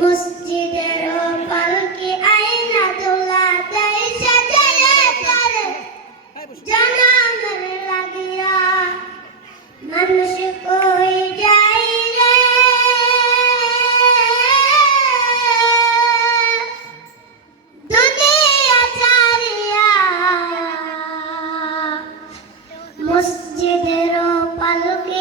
মসজিদের পালকে আয়না তোলা, তাই সাজালে তার জানাম লাগিয়া মানুষ কই যাই রে? দুনিয়া চারিয়া মসজিদের পালকে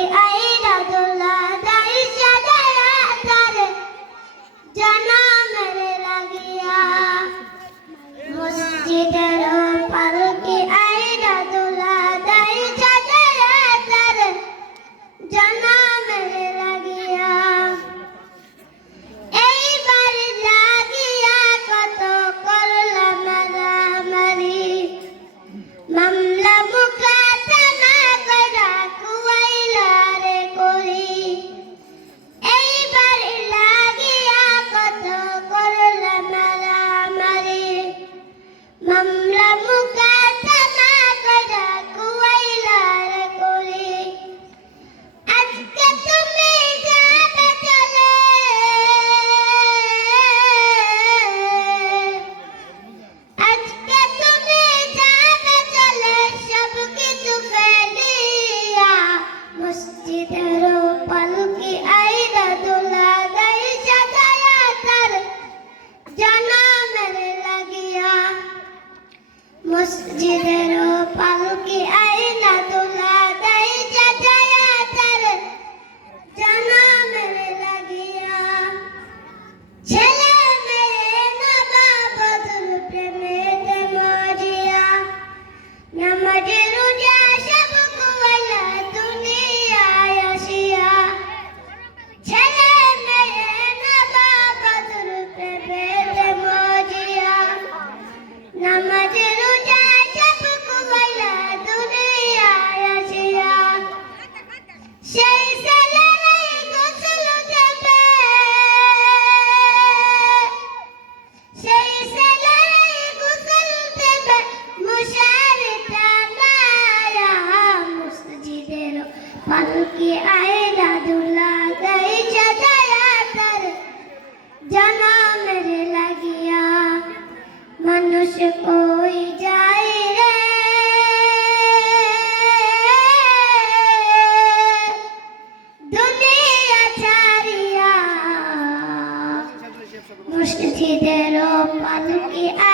Okay, I পালকি